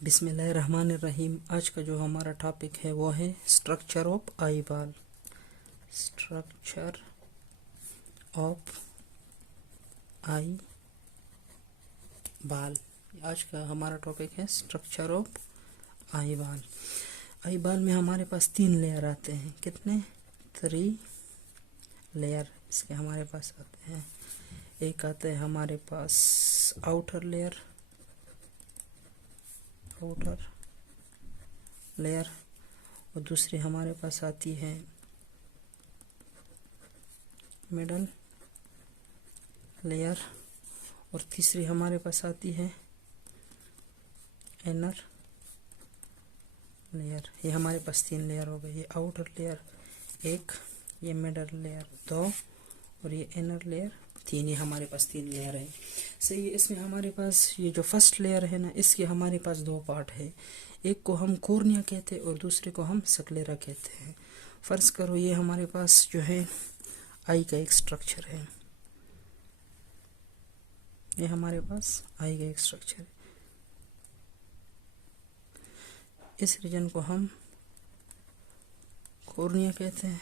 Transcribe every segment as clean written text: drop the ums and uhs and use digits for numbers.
बिस्मिल्लाहिर्रहमानिर्रहीम। आज का जो हमारा टॉपिक है वो है structure of eye ball. Structure of eye ball, आज का हमारा टॉपिक है structure of eye ball. Eye ball में हमारे पास 3 लेयर आते हैं। कितने? 3 लेयर इसके हमारे पास आते हैं। एक आता है हमारे पास आउटर लेयर, और दूसरी हमारे पास आती है मिडल लेयर, और तीसरी हमारे पास आती है इनर लेयर। ये हमारे पास 3 लेयर हो गए। ये आउटर लेयर 1, ये मिडल लेयर 2 और ये इनर लेयर 3। ये हमारे पास 3 लेयर है। सही है। इसमें हमारे पास ये जो फर्स्ट लेयर है ना, इसके हमारे पास 2 पार्ट है। एक को हम कॉर्निया कहते हैं और दूसरे को हम स्क्लेरा कहते हैं। फर्ज करो ये हमारे पास जो है आई का एक स्ट्रक्चर है। ये हमारे पास आई का एक स्ट्रक्चर है। इस रीजन को हम कॉर्निया कहते हैं,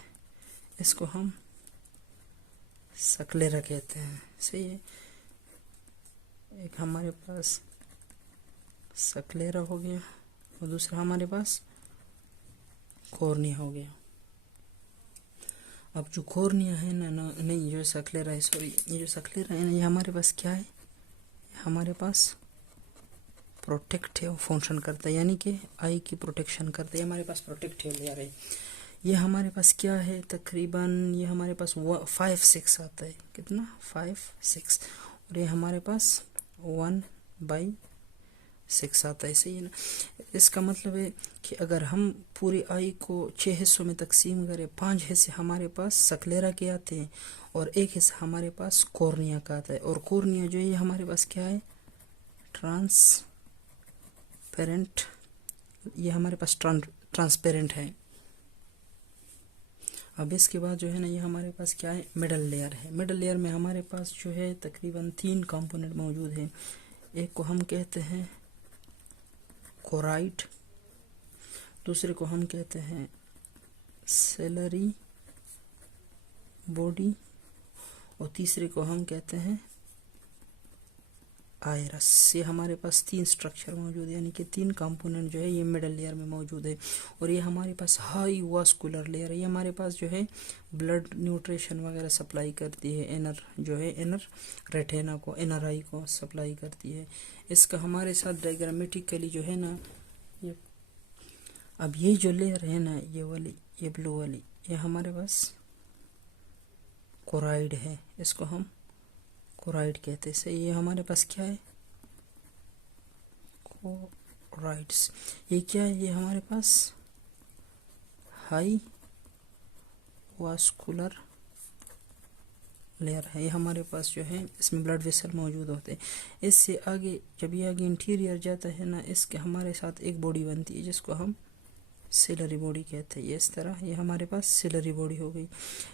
इसको हम स्क्लेरा कहते हैं। सही है। एक हमारे पास स्क्लेरा हो गया और दूसरा हमारे पास कॉर्निया हो गया। अब जो कॉर्निया है ना, नहीं जो स्क्लेरा है, सॉरी, ये जो स्क्लेरा है ना, ये हमारे पास क्या है? हमारे पास प्रोटेक्टिव फंक्शन करता है, यानी कि आई की प्रोटेक्शन करता है। हमारे पास प्रोटेक्टिव लेयर है। ये हमारे पास क्या है? तकरीबन ये हमारे पास 5-6 आता है। कितना? 5-6। और ये हमारे पास 1/6 आता है। सही है ना। इसका मतलब है कि अगर हम पूरी आई को 6 हिस्सों में तकसीम करें, 5 हिस्से हमारे पास स्क्लेरा के आते हैं और 1 हिस्सा हमारे पास कॉर्निया का आता है। और कॉर्निया जो है ये हमारे पास क्या है? ट्रांसपेरेंट। ये हमारे पास ट्रांसपेरेंट है। अब इसके बाद जो है ना, ये हमारे पास क्या है? मिडल लेयर है। मिडल लेयर में हमारे पास जो है तकरीबन 3 कंपोनेंट मौजूद हैं। एक को हम कहते हैं कोराइड, दूसरे को हम कहते हैं सेलरी बॉडी, और तीसरे को हम कहते हैं आयरस। ये हमारे पास 3 स्ट्रक्चर मौजूद है, यानी कि 3 कंपोनेंट जो है ये मिडल लेयर में मौजूद है। और ये हमारे पास हाई वास्कुलर लेयर है। ये हमारे पास जो है ब्लड न्यूट्रिशन वगैरह सप्लाई करती है। इनर जो है इनर रेटिना को, इनर आई को सप्लाई करती है। इसका हमारे साथ डायग्रामेटिकली जो है ना, ये अब ये जो लेयर है ना, ये वाली, ये ब्लू वाली, ये हमारे पास कोराइड है। इसको हम कोराइड कहते हैं। ये हमारे पास क्या है? कोराइड्स। ये क्या है? ये हमारे पास हाई वास्कुलर लेयर है। ये हमारे पास जो है इसमें ब्लड वेसल मौजूद होते हैं। इससे आगे जब ये आगे इंटीरियर जाता है ना, इसके हमारे साथ एक बॉडी बनती है जिसको हम सेलरी बॉडी कहते हैं। ये इस तरह ये हमारे पास सेलरी बॉडी हो गई।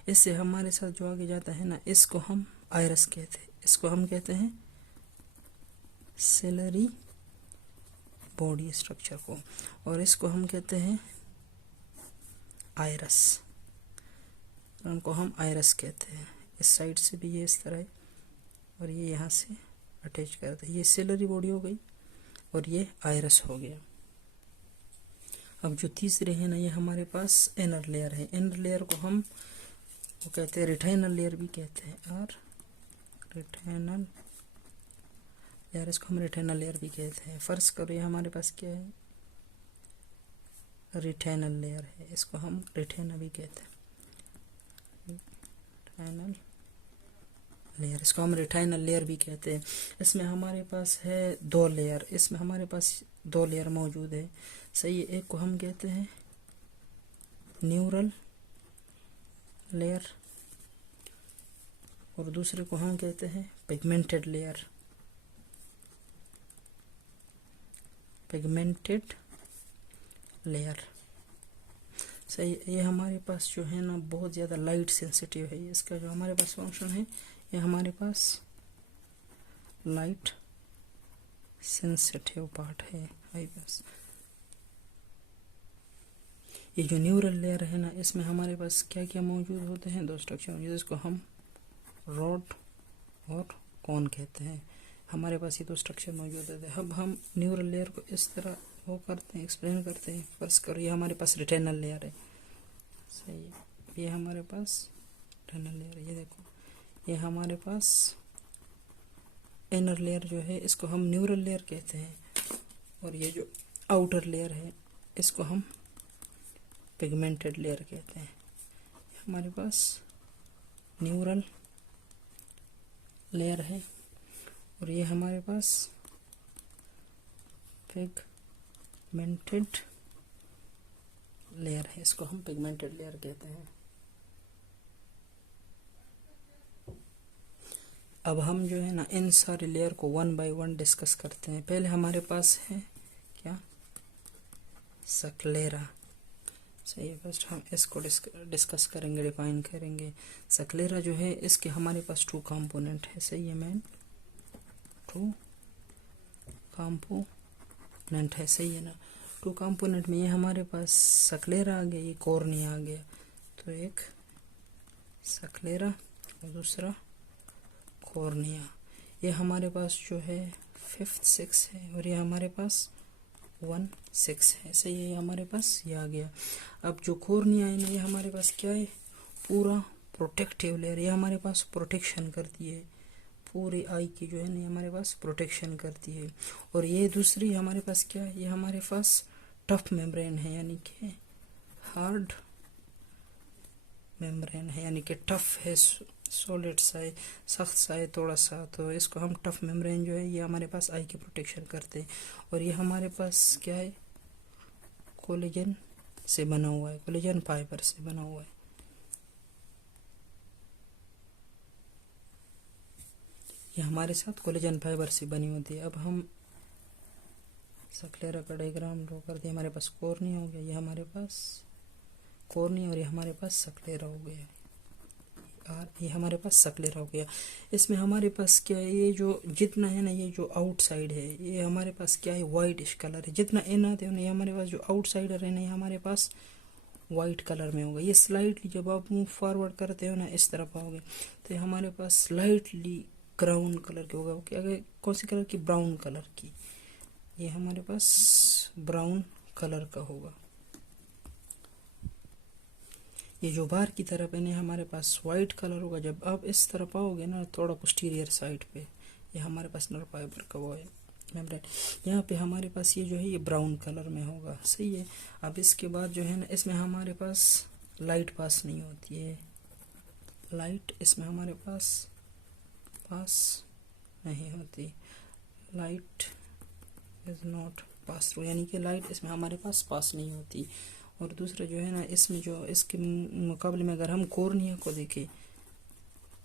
इससे हमारे साथ जो आगे जाता है ना, इसको हम आयरस कहते हैं। इसको हम कहते हैं सेलरी बॉडी स्ट्रक्चर को, और इसको हम कहते हैं आयरस। उनको हम आयरस कहते हैं। इस साइड से भी ये इस तरह है और ये यहाँ से अटैच करते हैं। ये सेलरी बॉडी हो गई और ये आयरस हो गया। अब जो तीसरे हैं ना, ये हमारे पास इनर लेयर है। इनर लेयर को हम वो कहते हैं रेटिनल लेयर भी कहते हैं, और रेटिनल लेयर, इसको हम रेटिनल लेयर भी कहते हैं। फर्ज करो ये हमारे पास क्या है? रेटिनल लेयर है। इसको हम रेटिना भी कहते हैं। रेटिनल लेयर, इसको हम रेटिनल लेयर भी कहते हैं। इसमें हमारे पास है 2 लेयर। इसमें हमारे पास 2 लेयर मौजूद है। सही है। एक को हम कहते हैं न्यूरल लेयर और दूसरे को हम कहते हैं पिगमेंटेड लेयर। Pigmented layer. सही। ये हमारे पास जो है ना बहुत ज़्यादा लाइट सेंसिटिव है। इसका जो हमारे पास फंक्शन है, ये हमारे पास लाइट सेंसिटिव पार्ट है आईबीएस। ये जो न्यूरल लेयर है ना, इसमें हमारे पास क्या क्या मौजूद होते हैं, दो स्ट्रक्चर जिसको हम रॉड और कॉन कहते हैं। हमारे पास ये दो स्ट्रक्चर मौजूद होते हैं। अब हम न्यूरल लेयर को इस तरह वो करते हैं, एक्सप्लेन करते हैं। फर्स्ट करो, ये हमारे पास रिटेनल लेयर है, सही है। ये हमारे पास रिटेनल लेयर है, ये देखो। ये हमारे पास इनर लेयर जो है, इसको हम न्यूरल लेयर कहते हैं। और ये जो आउटर लेयर है, इसको हम पिगमेंटेड लेयर कहते हैं। हमारे पास न्यूरल लेयर है और ये हमारे पास पिगमेंटेड लेयर है, इसको हम पिगमेंटेड लेयर कहते हैं। अब हम जो है ना, इन सारे लेयर को वन बाय वन डिस्कस करते हैं। पहले हमारे पास है क्या, सक्लेरा, सही है। फर्स्ट हम इसको डिस्कस करेंगे, डिफाइन करेंगे। सक्लेरा जो है, इसके हमारे पास टू कंपोनेंट है, सही है मैन, टू कंपोनेंट है, सही है ना। टू कंपोनेंट में ये हमारे पास सक्लेरा आ गया, ये कॉर्निया आ गया। तो एक सक्लेरा और दूसरा कॉर्निया। ये हमारे पास जो है 5th 6 है और ये हमारे पास 1 6 है, सही है। ये हमारे पास ये आ गया। अब जो कॉर्निया है ना, ये हमारे पास क्या है, पूरा प्रोटेक्टिव लेयर। ये हमारे पास प्रोटेक्शन करती है, पूरी आई की जो है ना, हमारे पास प्रोटेक्शन करती है। और ये दूसरी हमारे पास क्या है, ये हमारे पास टफ मेम्ब्रेन है, यानी कि हार्ड मेम्ब्रेन है, यानी कि टफ है, सॉलिड सा है, सख्त सा है थोड़ा सा। तो इसको हम टफ मेम्ब्रेन जो है, ये हमारे पास आई की प्रोटेक्शन करते हैं। और ये हमारे पास क्या है, कोलेजन से बना हुआ है, कोलेजन फाइबर से बना हुआ है। ये हमारे साथ कोलेजन फाइबर से बनी होती है। अब हम सक्लेरा का डायग्राम ड्रॉ करते हैं। हमारे पास कॉर्निया हो गया, ये हमारे पास कॉर्निया, और ये हमारे पास सक्लेरा हो गया, और ये हमारे पास सक्लेरा हो गया। इसमें हमारे पास क्या है, ये जो जितना है ना, ये जो आउटसाइड है, ये हमारे पास क्या है, वाइटिश कलर है। जितना इन आते हो ना, ये हमारे पास जो आउटसाइडर है ना, ये हमारे पास वाइट कलर में होगा। ये स्लाइटली जब आप मूव फॉरवर्ड करते हो ना, इस तरफ आओगे, तो ये हमारे पास स्लाइटली ब्राउन कलर की होगा। क्या, कौन सी कलर की, ब्राउन कलर की। ये हमारे पास ब्राउन कलर का होगा। ये जो बाहर की तरफ है ना, हमारे पास वाइट कलर होगा। जब आप इस तरफ आओगे ना, थोड़ा पोस्टीरियर साइड पे, ये हमारे पास नर्व फाइबर का वो है मेम्ब्रेन, यहाँ पे हमारे पास ये जो है, ये ब्राउन कलर में होगा, सही है। अब इसके बाद जो है ना, इसमें हमारे पास लाइट पास नहीं होती है, लाइट इसमें हमारे पास नहीं होती, light is not pass through, यानी कि लाइट इसमें हमारे पास नहीं होती। और दूसरा जो है ना, इसमें जो इसके मुकाबले में अगर हम कॉर्निया को देखें,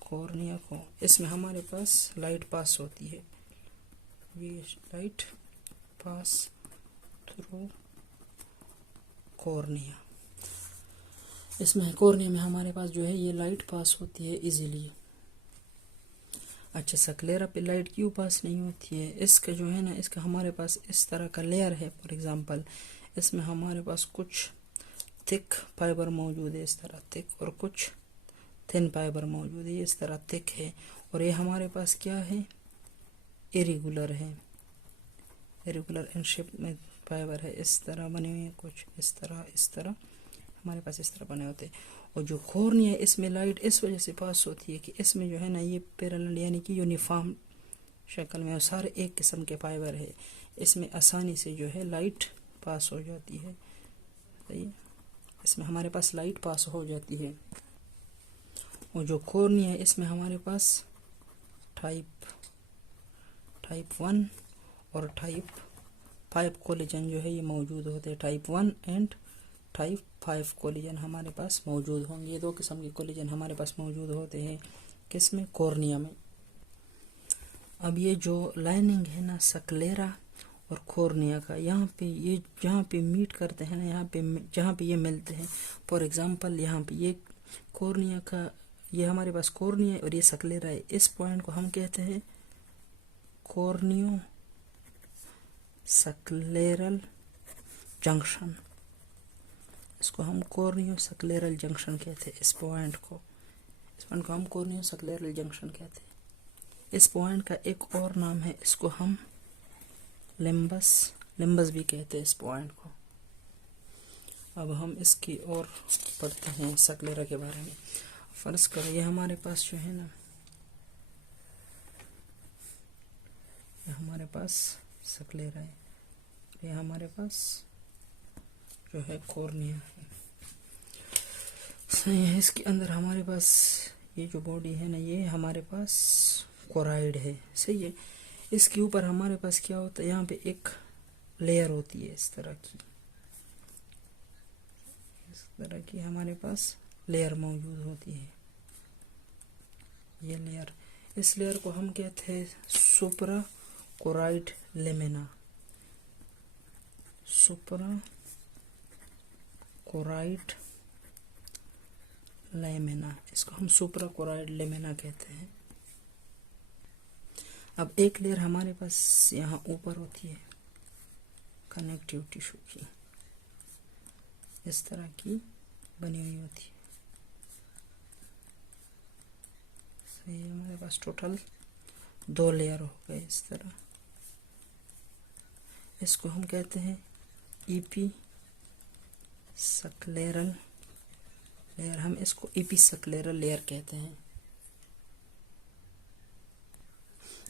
कॉर्निया को, इसमें हमारे पास लाइट पास होती है, ये लाइट पास थ्रू कॉर्निया। इसमें कॉर्निया में हमारे पास जो है, ये लाइट पास होती है इजीली। अच्छा, सक्लेरा पे लाइट क्यों पास नहीं होती है, इसका जो है ना, इसका हमारे पास इस तरह का लेयर है। फॉर एग्जांपल, इसमें हमारे पास कुछ थिक फाइबर मौजूद है, इस तरह थिक, और कुछ थिन फाइबर मौजूद है, इस तरह थिक है। और ये हमारे पास क्या है, इरेगुलर है, इरेगुलर इन शेप में फाइबर है, इस तरह बने हुए हैं, कुछ इस तरह हमारे पास इस तरह बने होते हैं। और जो कॉर्निया है, इसमें लाइट इस वजह से पास होती है कि इसमें जो है ना, ये पैरेलल यानी कि यूनिफॉर्म शक्ल में, और सारे एक किस्म के फाइबर है, इसमें आसानी से जो है लाइट पास हो जाती है, सही है। इसमें हमारे पास लाइट पास हो जाती है। और जो कॉर्निया है, इसमें हमारे पास टाइप 1 और टाइप 5 कोलिजन जो है, ये मौजूद होते हैं। टाइप 1 एंड टाइप 5 कोलिजन हमारे पास मौजूद होंगे। ये दो किस्म के कोलिजन हमारे पास मौजूद होते हैं, किसमें, कॉर्निया में। अब ये जो लाइनिंग है ना, सक्लेरा और कॉर्निया का, यहाँ पे ये जहाँ पे मीट करते हैं ना, यहाँ पे जहाँ पे ये मिलते हैं, फॉर एग्जांपल यहाँ पे ये कॉर्निया का, ये हमारे पास कॉर्निया और ये सक्लेरा है। इस पॉइंट को हम कहते हैं कॉर्नियो सक्लेरल जंक्शन, इसको हम कॉर्नियो सक्लेरल जंक्शन कहते हैं। इस पॉइंट को हम कॉर्नियो सक्लेरल जंक्शन कहते हैं। इस पॉइंट का एक और नाम है, इसको हम लिम्बस भी कहते हैं इस पॉइंट को। अब हम इसकी और पढ़ते हैं सक्लेरा के बारे में। फर्ज करो ये हमारे पास जो है ना, ये हमारे पास सक्लेरा है, ये हमारे पास जो है कॉर्निया है। सही है। इसके अंदर हमारे पास ये जो बॉडी है ना, ये हमारे पास कोराइड है। सही है। इसके ऊपर हमारे पास क्या होता है, यहाँ पे एक लेयर होती है इस तरह की हमारे पास लेयर मौजूद होती है। ये लेयर, इस लेयर को हम कहते हैं सुपरा कोराइड लेमिना। सुपरा कोराइड लेमिना, इसको हम सुपरा कोराइड लेमिना कहते हैं। अब एक लेयर हमारे पास यहाँ ऊपर होती है कनेक्टिव टिश्यू की, इस तरह की बनी हुई होती है। सही है। हमारे पास टोटल 2 लेयर हो गए इस तरह। इसको हम कहते हैं ईपी सक्लेरल लेयर, हम इसको ईपी सक्लेरल लेयर कहते हैं।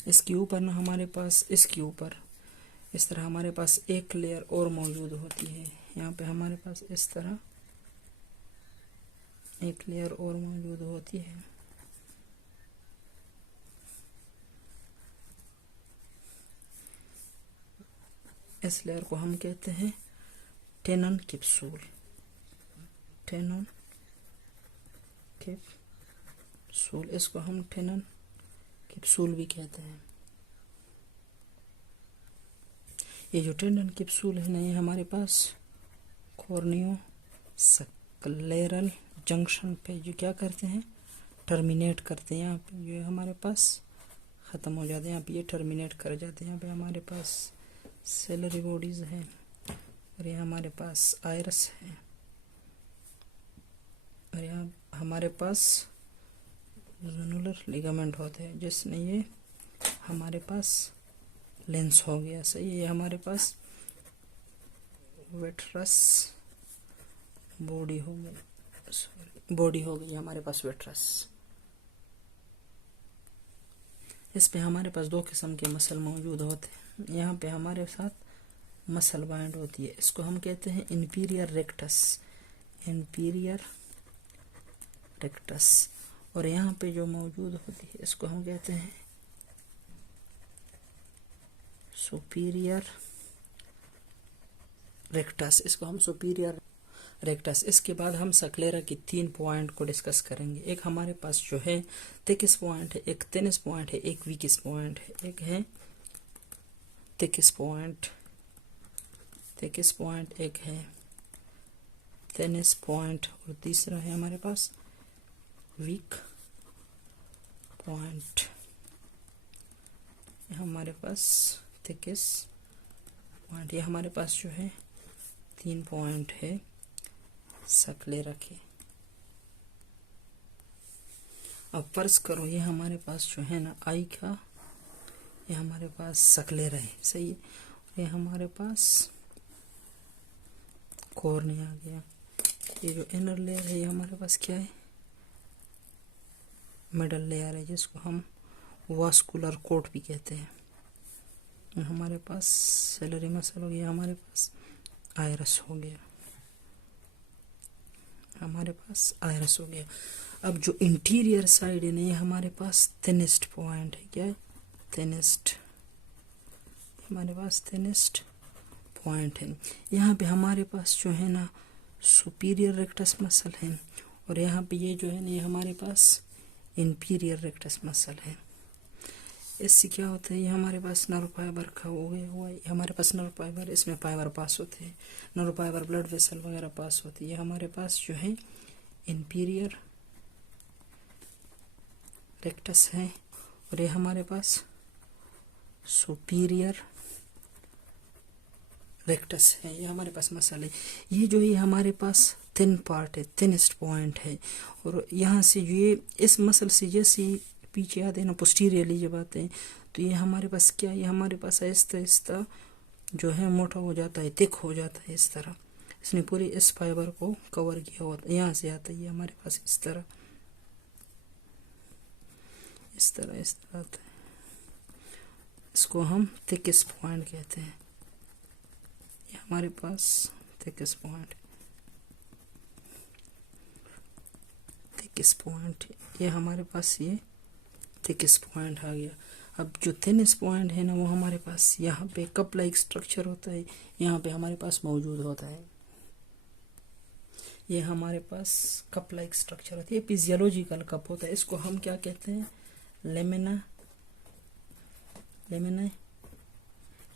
इसके ऊपर ना हमारे पास, इसके ऊपर इस तरह हमारे पास एक लेयर और मौजूद होती है। यहाँ पे हमारे पास इस तरह एक लेयर और मौजूद होती है। इस लेयर को हम कहते हैं टेनन कैप्सूल। टेनन कैप्सूल, इसको हम टेनन कैप्सूल भी कहते हैं। ये जो टेंडन कैप्सूल है ना, ये हमारे पास कॉर्नियो सक्लेरल जंक्शन पे जो क्या करते हैं, टर्मिनेट करते हैं। यहाँ पे जो हमारे पास ख़त्म हो जाते हैं, यहाँ पे ये टर्मिनेट कर जाते हैं। यहाँ पे हमारे पास सेलरी बॉडीज है और यहाँ हमारे पास आयरस है और यहाँ हमारे पास जोनुलर लिगामेंट होते हैं, जिसने ये हमारे पास लेंस हो गया। सही है। ये हमारे पास वेट्रस बॉडी हो गई हमारे पास वेट्रस। इस पे हमारे पास 2 किस्म के मसल मौजूद होते हैं। यहाँ पे हमारे साथ मसल बाइंड होती है, इसको हम कहते हैं इंफीरियर रेक्टस। Inferior rectus. और यहाँ पे जो मौजूद होती है इसको हम कहते हैं सुपीरियर रेक्टस। इसको हम सुपीरियर रेक्टस। इसके बाद हम सक्लेरा की 3 पॉइंट को डिस्कस करेंगे। एक हमारे पास जो है थिकस पॉइंट है, एक थिनस पॉइंट है, एक वीकस पॉइंट है। एक है थिकस पॉइंट, एक है थिनस पॉइंट और तीसरा है हमारे पास वीक पॉइंट। हमारे पास थिकस पॉइंट, ये हमारे पास जो है 3 पॉइंट है सक्लेरा के। अब फर्ज करो ये हमारे पास जो है ना आई का, ये हमारे पास सक्लेरा है। सही है। ये हमारे पास कॉर्निया आ गया। ये जो इनर लेयर है ये हमारे पास क्या है, मिडल लेयर है, जिसको हम वास्कुलर कोट भी कहते हैं। हमारे पास सेलरी मसल हो गया, हमारे पास आयरस हो गया, हमारे पास आयरस हो गया। अब जो इंटीरियर साइड है ना, ये हमारे पास थिनेस्ट पॉइंट है। क्या है? थिनेस्ट, हमारे पास थिनेस्ट पॉइंट है। यहाँ पे हमारे पास जो है ना सुपीरियर रेक्टस मसल है और यहाँ पे ये जो है ना ये हमारे पास इंफीरियर रेक्टस मसल है। इससे क्या होता है, ये हमारे पास नर्व फाइबर का हो गया हुआ है। हमारे पास नर्व फाइबर, इसमें फाइबर पास होते हैं, नर्व फाइबर ब्लड वेसल वगैरह पास होती है। हमारे पास जो है इंफीरियर रेक्टस है और ये हमारे पास सुपीरियर रेक्टस है, ये हमारे पास मसल है। ये जो ये हमारे पास थिन पार्ट है, थिनेस्ट पॉइंट है। और यहाँ से जो ये इस मसल से जैसे पीछे आते हैं ना, पोस्टीरियरली जब आते हैं, तो ये हमारे पास क्या, ये हमारे पास आहिस्ता आहिस्ता जो है मोटा हो जाता है, थिक हो जाता है। इस तरह इसने पूरी इस फाइबर को कवर किया हुआ है। यहाँ से आता है ये हमारे पास इस तरह आता है। इसको हम थिकेस्ट पॉइंट कहते हैं। ये हमारे पास थिकेस्ट पॉइंट, ये हमारे पास ये थिकेस्ट पॉइंट आ गया। अब जो थिनेस्ट पॉइंट है ना, वो हमारे पास यहाँ पे कप लाइक स्ट्रक्चर होता है, यहाँ पे हमारे पास मौजूद होता है। ये हमारे पास कप लाइक स्ट्रक्चर होता है, ये फिजियोलॉजिकल कप होता है। इसको हम क्या कहते हैं, लेमिना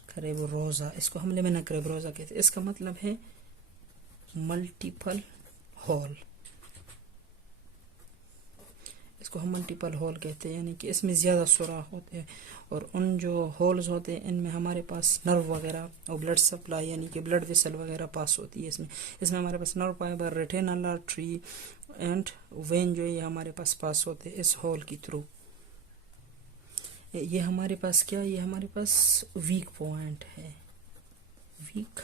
क्रेबरोसा। इसको हम लेमिना क्रेबरोसा कहते हैं। इसका मतलब है मल्टीपल होल। इसको हम मल्टीपल होल कहते हैं, यानी कि इसमें ज़्यादा सुराख होते हैं, और उन जो होल्स होते हैं इनमें हमारे पास नर्व वगैरह और ब्लड सप्लाई यानी कि ब्लड वेसल वगैरह पास होती है। इसमें हमारे पास nerve fibre, retinal artery and vein जो है ये हमारे पास होते हैं इस होल के थ्रू। ये हमारे पास क्या, ये हमारे पास वीक पॉइंट है, वीक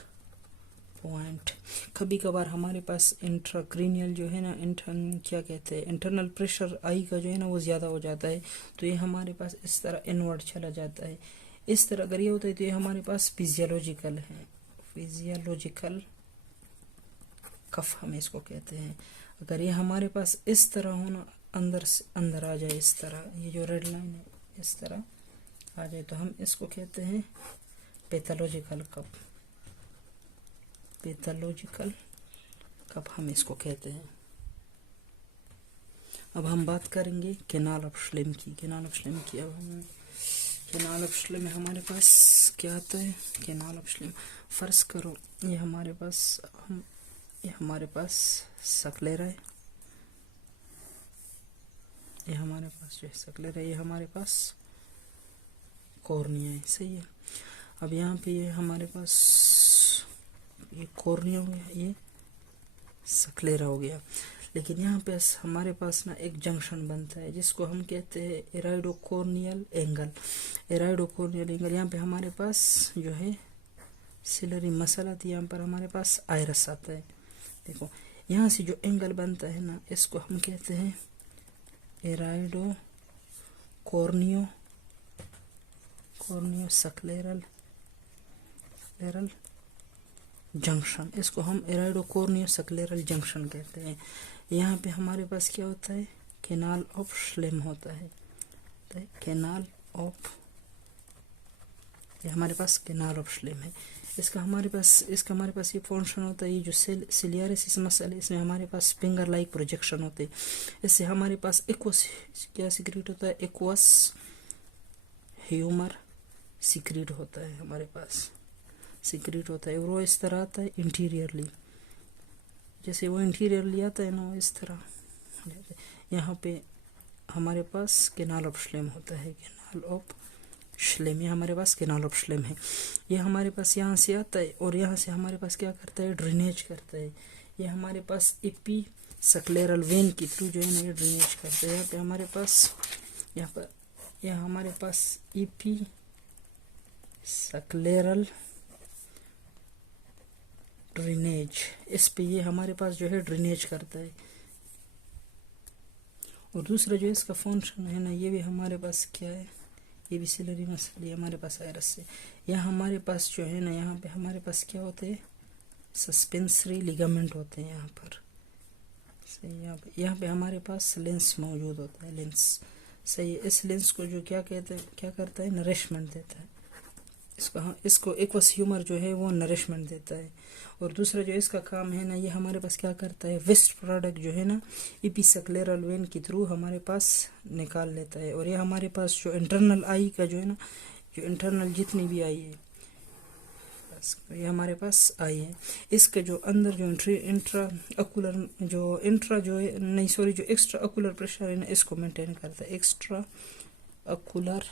पॉइंट। कभी कभार हमारे पास इंट्राक्रीनियल जो है ना, क्या कहते हैं, इंटरनल प्रेशर आई का जो है ना वो ज़्यादा हो जाता है, तो ये हमारे पास इस तरह इनवर्ड चला जाता है। इस तरह अगर ये होता है तो ये हमारे पास फिजियोलॉजिकल है, फिजियोलॉजिकल कफ हम इसको कहते हैं। अगर ये हमारे पास इस तरह हो ना, अंदर से अंदर आ जाए इस तरह, ये जो रेड लाइन है इस तरह आ जाए, तो हम इसको कहते हैं पैथोलॉजिकल कप। पैथोलॉजिकल कप हम इसको कहते हैं। अब हम बात करेंगे कैनाल ऑफ श्लेम की। कैनाल ऑफ श्लेम की अब हम कैनाल ऑफ श्लेम में हमारे पास क्या आता है, कैनाल ऑफ श्लेम। फर्ज करो ये हमारे पास सक्लेरा है, ये हमारे पास जो है सक्लेरा, ये हमारे पास कॉर्निया है, सही है। अब यहाँ पे ये हमारे पास ये कॉर्निया हो गया, ये सक्लेरा हो गया। लेकिन यहाँ पे हमारे पास ना एक जंक्शन बनता है जिसको हम कहते हैं एराइडोकॉर्नियल एंगल। एराइडोकॉर्नियल एंगल, यहाँ पे हमारे पास जो है सिलरी मसल आती है, यहाँ पर हमारे पास आयरस आता है। देखो यहाँ से जो एंगल बनता है ना, इसको हम कहते हैं एराइडोकॉर्नियो सक्लेरल जंक्शन। इसको हम एराइडोकॉर्नियो सक्लेरल जंक्शन कहते हैं। यहाँ पे हमारे पास क्या होता है, कैनाल ऑफ श्लेम होता है। कैनाल ऑफ, ये हमारे पास कैनाल ऑफ श्लेम है। इसका हमारे पास ये फंक्शन होता है, ये जो सिलियारिस मसल है, इसमें हमारे पास फिंगर लाइक प्रोजेक्शन होते हैं। इससे हमारे पास एक्वस क्या सिक्रीट होता है, एक्वस ह्यूमर सिक्रीट होता है, हमारे पास सिक्रीट होता है। और वो इस तरह आता है इंटीरियरली, जैसे वो इंटीरियरली आता है ना, इस तरह। यहाँ पे हमारे पास कैनाल ऑफ श्लेम होता है, कैनाल ऑफ श्लेम, ये हमारे पास कैनाल ऑफ श्लेम है। ये हमारे पास यहाँ से आता है और यहाँ से हमारे पास क्या करता है, ड्रेनेज करता है। ये हमारे पास एपी सक्लेरल वेन के थ्रू जो है ना ये ड्रेनेज करता है। यहाँ पे हमारे पास यहाँ हमारे पास एपी सक्लेरल ड्रेनेज, इस पे ये हमारे पास जो है ड्रेनेज करता है। और दूसरा जो इसका फंक्शन है ना, ये भी हमारे पास क्या है, ये भी सिलरी मसल, ये हमारे पास आयरस से। यहाँ हमारे पास जो है ना, यहाँ पे हमारे पास क्या होते हैं, सस्पेंसरी लिगामेंट होते हैं यहाँ पर, सही। यहाँ पे हमारे पास लेंस मौजूद होता है, लेंस, सही। इस लेंस को जो क्या करता है, नरिशमेंट देता है। इसको एक्वस ह्यूमर जो है वो नरिशमेंट देता है। और दूसरा जो इसका काम है ना, ये हमारे पास क्या करता है, वेस्ट प्रोडक्ट जो है ना एपिसक्लेरल वेन के थ्रू हमारे पास निकाल लेता है। और ये हमारे पास जो इंटरनल आई का जो है ना, जो इंटरनल जितनी भी आई है, ये हमारे पास आई है। इसके जो अंदर जो इंट्रा एक्स्ट्रा अकुलर प्रेशर है ना, इसको मेंटेन करता है। एक्स्ट्रा अकुलर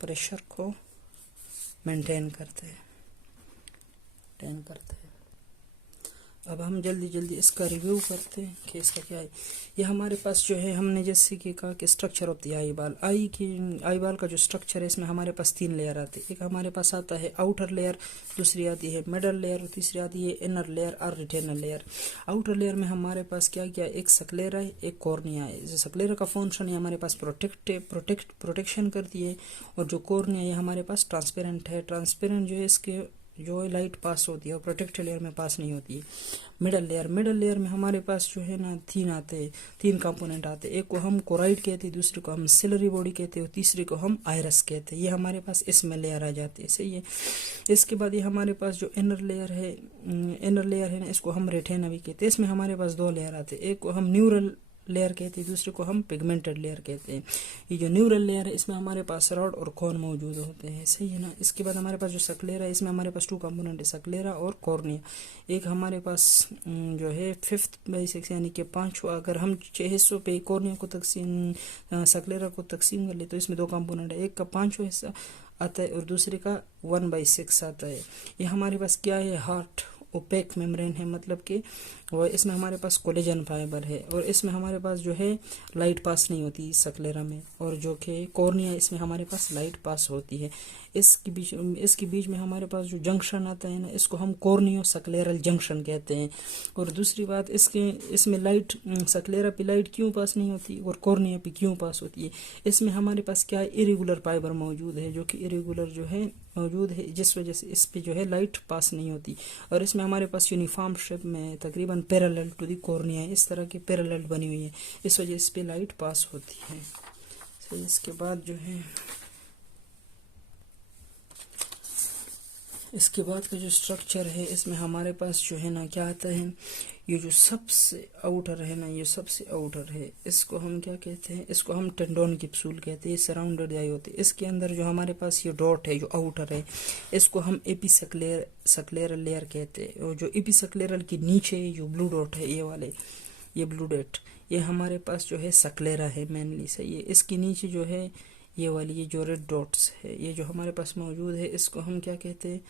प्रेशर को मेंटेन करते हैं। 10 करते हैं। अब हम जल्दी जल्दी इसका रिव्यू करते हैं कि इसका क्या है। ये हमारे पास जो है, हमने जैसे कि कहा कि स्ट्रक्चर ऑफ द आई बाल, आई बाल का जो स्ट्रक्चर है इसमें हमारे पास 3 लेयर आते हैं। एक हमारे पास आता है आउटर लेयर, दूसरी आती है मिडल लेयर और तीसरी आती है इनर लेयर और रिटेनर लेयर। आउटर लेयर में हमारे पास क्या क्या, एक सक्लेरा है, एक कॉर्निया है। जो सक्लेरा का फंक्शन है हमारे पास प्रोटेक्शन करती है, और जो कॉर्निया है हमारे पास ट्रांसपेरेंट है। ट्रांसपेरेंट जो है इसके जो लाइट पास होती है और प्रोटेक्टेड लेयर में पास नहीं होती है। मिडल लेयर में हमारे पास जो है ना 3 कंपोनेंट आते हैं। एक को हम कोराइड कहते हैं, दूसरे को हम सिलरी बॉडी कहते हैं और तीसरे को हम आयरस कहते हैं। ये हमारे पास इसमें लेयर आ जाती है, सही है। इसके बाद ये हमारे पास जो इनर लेयर है ना, इसको हम रेटिना भी कहते हैं। इसमें हमारे पास 2 लेयर आते हैं। एक को हम न्यूरल लेयर कहते हैं, दूसरे को हम पिगमेंटेड लेयर कहते हैं। ये जो न्यूरल लेयर है इसमें हमारे पास रॉड और कोन मौजूद होते हैं, सही है ना। इसके बाद हमारे पास जो सक्लेरा है, इसमें हमारे पास 2 कंपोनेंट है, सक्लेरा और कॉर्निया। एक हमारे पास जो है 5/6 यानी कि 5वां, अगर हम 6 हिस्सों पे कॉर्निया को तकसीम सक्लेरा को तकसीम कर ले तो इसमें 2 कंपोनेंट है। एक का 5वां हिस्सा आता है और दूसरे का 1/6 आता है। ये हमारे पास क्या है, हार्ट ओपेक मेम्ब्रेन है, मतलब कि वो इसमें हमारे पास कोलेजन फाइबर है, और इसमें हमारे पास जो है लाइट पास नहीं होती सक्लेरा में, और जो कि कॉर्निया इसमें हमारे पास लाइट पास होती है। इसके बीच में हमारे पास जो जंक्शन आता है ना, इसको हम कॉर्नियो सक्लेरल जंक्शन कहते हैं। और दूसरी बात, इसमें लाइट सक्लेरा पे लाइट क्यों पास नहीं होती और कॉर्निया पे क्यों पास होती है, इसमें हमारे पास क्या है, इरेगुलर फाइबर मौजूद है, जो कि इरेगुलर जो है मौजूद है, जिस वजह से इस पे जो है लाइट पास नहीं होती। और इसमें हमारे पास यूनिफॉर्म शेप में तकरीबन पैरेलल टू दी कॉर्निया है, इस तरह की पैरेलल बनी हुई है, इस वजह से इस पे लाइट पास होती है। तो इसके बाद जो है, इसके बाद का जो स्ट्रक्चर है इसमें हमारे पास जो है ना क्या आता है, ये जो सबसे आउटर है ना, ये सबसे आउटर है, इसको हम क्या कहते हैं, इसको हम टेंडोन कैप्सूल कहते हैं। सराउंडेड आई होती है, इसके अंदर जो हमारे पास ये डॉट है जो आउटर है, इसको हम एपिसक्लेरल लेयर कहते हैं। और जो एपिसक्लेरल के नीचे जो ब्लू डॉट है, ये ब्लू डॉट, ये हमारे पास जो है सक्लेरा है मेनली, सही है। इसके नीचे जो है ये जो रेड डॉट्स है, ये जो हमारे पास मौजूद है, इसको हम क्या कहते हैं,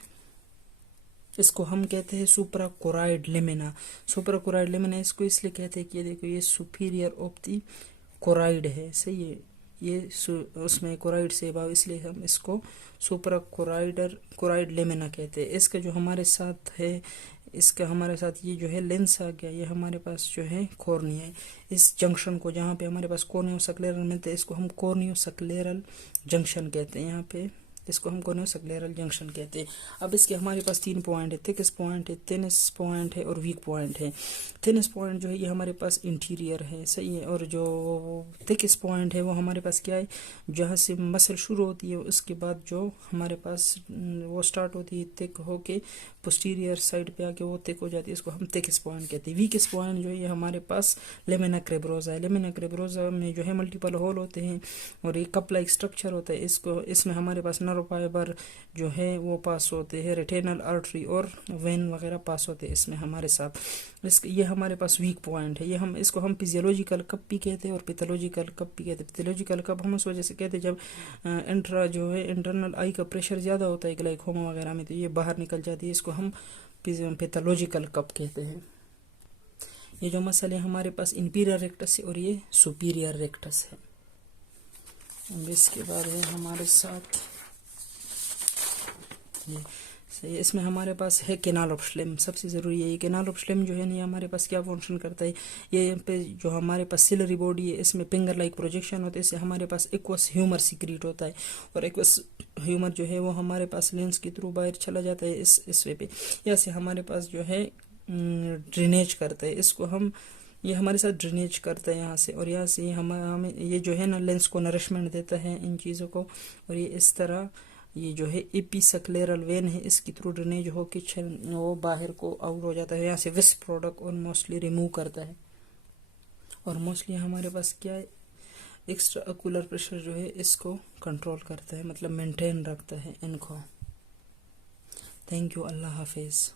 इसको हम कहते हैं सुप्राकोराइड लेमिना। सुप्राकोराइड लेमिना इसको इसलिए कहते हैं कि ये देखो, ये सुपीरियर ऑफ दी कोराइड है, सही है। ये उसमें कोराइड से भाव, इसलिए हम इसको कोराइड लेमिना कहते हैं। इसका जो हमारे साथ है, इसका हमारे साथ ये जो है लेंस आ गया, ये हमारे पास जो है कॉर्निया है। इस जंक्शन को, जहाँ पे हमारे पास कॉर्नियो सक्लेरल मिलते हैं, इसको हम कॉर्नियो सक्लेरल जंक्शन कहते हैं। यहाँ पे इसको हम कॉर्नियो सक्लेरल जंक्शन कहते हैं। अब इसके हमारे पास 3 पॉइंट है, थिकनेस पॉइंट है, थिनेस्ट पॉइंट है और वीक पॉइंट है। थिनेस्ट पॉइंट जो है ये हमारे पास इंटीरियर है, सही है। और जो थिकेस्ट पॉइंट है वो हमारे पास क्या है, जहाँ से मसल शुरू होती है उसके बाद जो हमारे पास वो स्टार्ट होती है थिक होके पोस्टीरियर साइड पे आके वो थिक हो जाती है, इसको हम थिकेस्ट पॉइंट कहते हैं। वीकेस्ट पॉइंट जो है ये हमारे पास लेमिना क्रेब्रोसा है। लेमिना क्रेब्रोसा में जो है मल्टीपल होल होते हैं और ये कप लाइक स्ट्रक्चर होता है। इसमें हमारे पास नर्व फाइबर जो है वो पास होते हैं, रेटिनल आर्टरी और वेन वगैरह पास होते हैं इसमें हमारे साथ। ये हमारे पास वीक पॉइंट है, ये हम इसको हम फिजियोलॉजिकल कप भी कहते हैं और पैथोलॉजिकल कप भी कहते हैं। पैथोलॉजिकल कप हम उस वजह से कहते हैं जब इंटरनल आई का प्रेशर ज़्यादा होता है ग्लाइकोमा वगैरह में, तो ये बाहर निकल जाती है, इसको हम पैथोलॉजिकल कप कहते हैं। ये जो मसल है हमारे पास इंफीरियर रेक्टस है और ये सुपीरियर रेक्टस है। इसके बाद है हमारे साथ ये सही, इसमें हमारे पास है कैनाल ऑफ श्लेम, सबसे ज़रूरी है। ये कैनाल ऑफ श्लेम जो है ना, ये हमारे पास क्या फंक्शन करता है, ये पे जो हमारे पास सिलरी बॉडी है इसमें फिंगर लाइक प्रोजेक्शन होते हैं, इससे हमारे पास एक्वस ह्यूमर सीक्रेट होता है और एक्वस ह्यूमर जो है वो हमारे पास लेंस के थ्रू बाहर चला जाता है इस वे पे। यहाँ से हमारे पास जो है ड्रेनेज करता है, इसको हम ये हमारे साथ ड्रेनेज करता है यहाँ से, और यहाँ से हमें ये जो है ना लेंस को नरिशमेंट देता है इन चीज़ों को। और ये इस तरह ये जो है एपिसक्लेरल वेन है, इसके थ्रू ड्रेनेज हो के वो बाहर को आउट हो जाता है, यहाँ से वेस्ट प्रोडक्ट और मोस्टली रिमूव करता है। और मोस्टली हमारे पास क्या है, एक्स्ट्रा ऑक्यूलर प्रेशर जो है इसको कंट्रोल करता है, मतलब मेंटेन रखता है इनको। थैंक यू, अल्लाह हाफिज़।